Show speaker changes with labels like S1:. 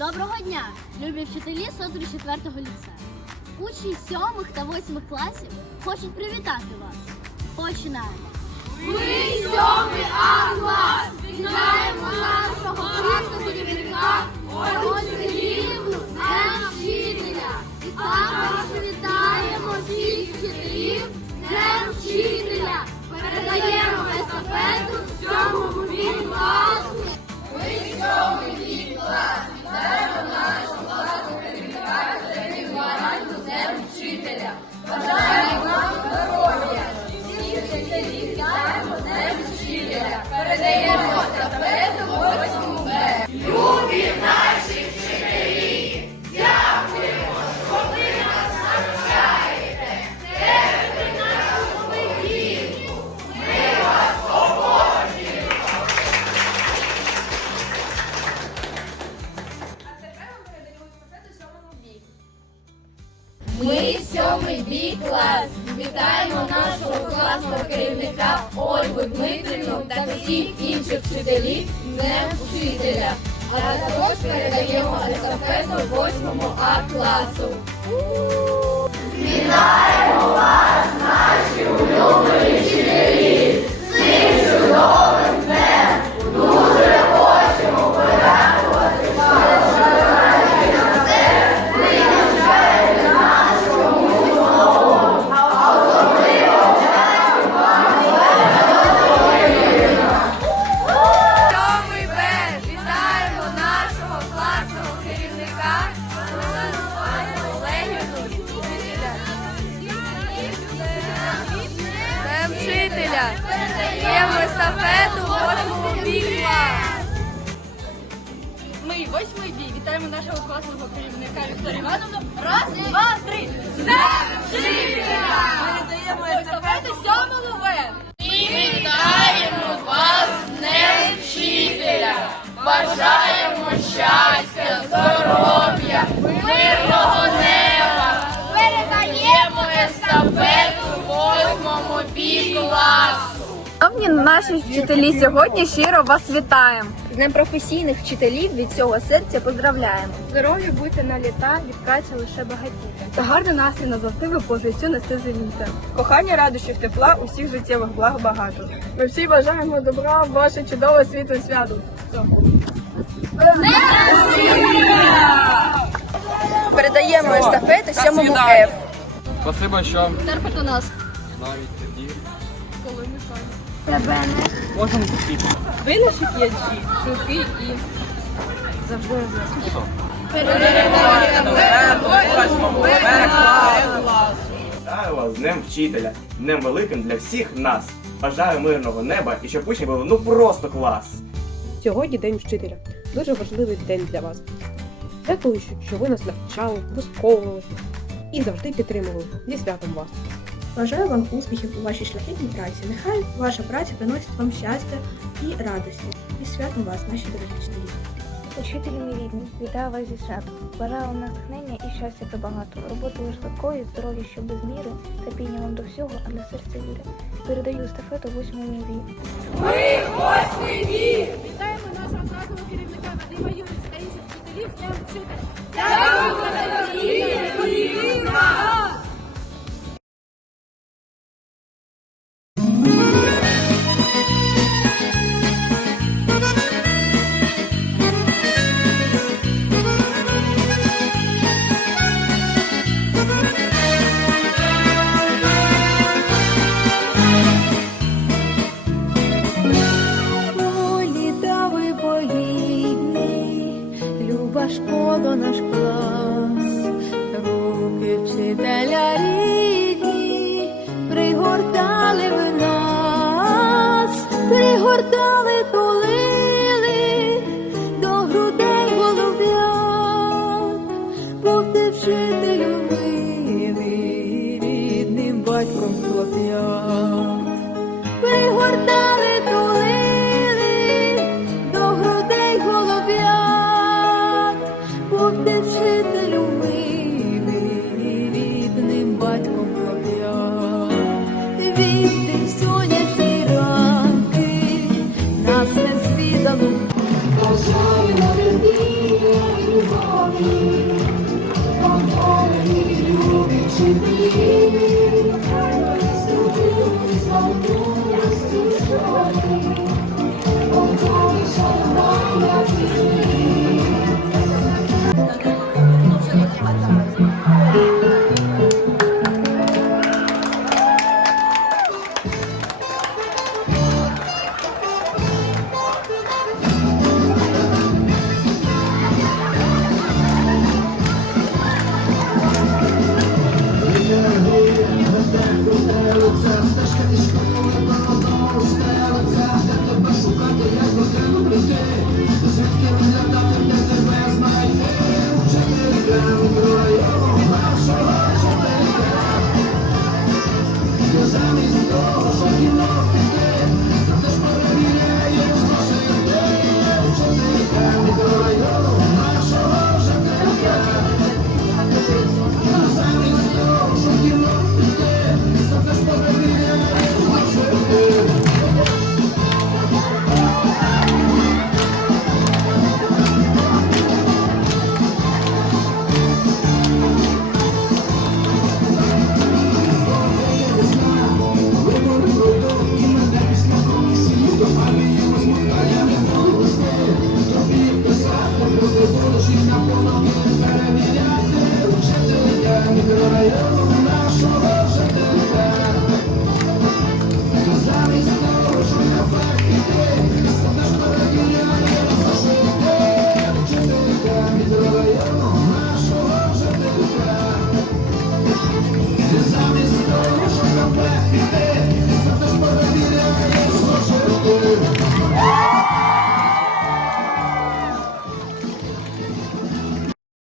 S1: Доброго дня, любі вчителі 134-го ліцею. Учні 7 та 8 класів хочуть привітати вас. Починаємо! Ми 7
S2: Ми сьомий бій клас. Вітаємо нашого класного керівника Ольгу Дмитрівну та всіх інших вчителів Днем вчителя. А також передаємо естафету 8 А класу. Вітаємо
S3: вас, наші Сьомий нашого класного керівника Вікторію Івановну. Раз, два, три. З Днем вчителя! Передаємо естафету сьомому В.
S2: Вітаємо вас з Днем вчителя! Бажаємо щастя, здоров'я, мирного неба! Передаємо естафету восьмому бі класу!
S4: Шановні наші вчителі, сьогодні щиро вас вітаємо.
S5: З Днем професійних вчителів від цього серця поздравляємо.
S4: Здорові бути на літа, від праці лише багатіти. Та гарний настрій назавжди ви по життю нести завіте. Кохання, радощів, тепла, усіх життєвих благ багато. Ми всі бажаємо добра в ваше чудове світле свято.
S5: Передаємо естафету сьомому Ф.
S6: Спасибо, що
S1: Терпите нас.
S6: навіть тоді.
S1: Тебе не
S6: Можемо купити.
S4: Ви наші п'ячі, шуки і завжди разом.
S7: Вітаю вас з Днем вчителя, днем великим для всіх нас. Бажаю мирного неба і щоб учні були ну просто клас.
S8: Сьогодні День вчителя. Дуже важливий день для вас. Дякую, що- що ви нас навчали, висковували і завжди підтримували. Зі святом вас!
S9: Бажаю вам успіхів у вашій шляхетній праці. Нехай ваша праця приносить вам щастя і радості. І святом вас, наші дорогі вчителі.
S10: Учителі мій рідні, вітаю вас зі святом. Бажаю вам натхнення і щастя та багато. Роботи лиш легкої, здоров'я, що без міри, терпіння вам до всього, а для серця віри. Передаю естафету восьмому ві.
S3: Вітаємо нашого
S2: пригортали, тулили до грудей голуб'ят, був ти вчителю милий, рідним батьком хлоп'ят